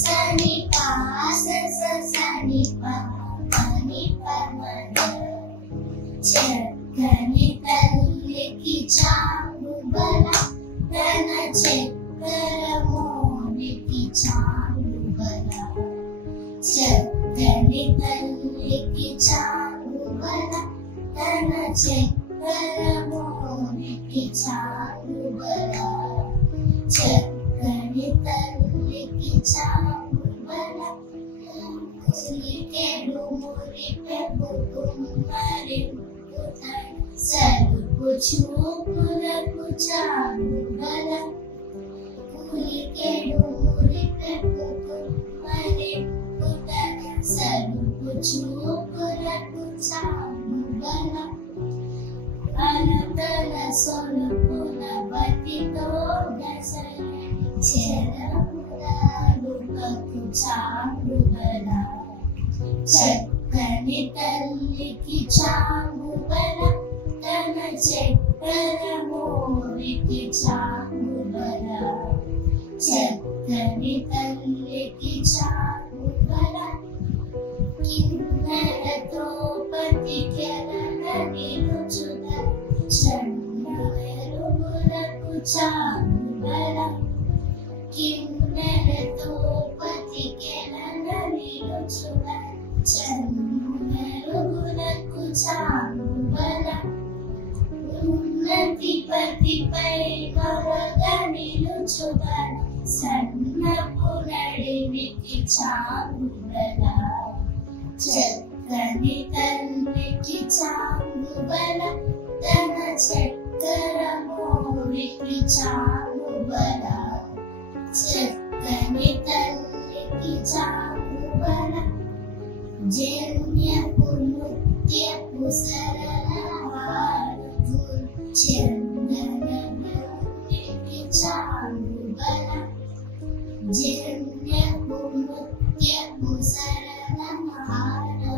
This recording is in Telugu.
సని పా స స సని పా పని పమన చక్కని తల్లికి చాలు బల తన చక్కెర మోనికి చాలు బల చక్కని తల్లికి చాలు బల తన చక్కెర మోనికి చాలు బల చక్కని తల్లికి చాలు బల కులికెడు మురిపెపు కుమ్మరింపు సరుపు చూపులకు చాలు బల కులికెడు మురిపెపు కుమ్మరింపు సరుపు చూపులకు చాలు బల అనతల సొలుపుల బతితో గసరి చెరములకు చాలు బల చక్కని తల్లికి చాలు బల తన చక్కెర మోనికి చాలు బల చక్కని తల్లికి చాలు బల కిన్నెరతో పతికెరన నిలుచుద చంద్రులకు చాలు బల కిన్నెరతో పతికెరన నిలుచుద చంద్రులకు చాలు బల ఉన్నతి పతిపై మరగా నిలుచుద సన్నపు నడిమికి చాలు బల చక్కని తల్లికి చాలు బల తన చక్కెర మోనికి చాలు బల చక్కని తల్లికి చాలు బల జన్యపు నృత్యపు సరళహారపు చందనకి చాలు బల జన్యపు నృత్యపు సరళహారపు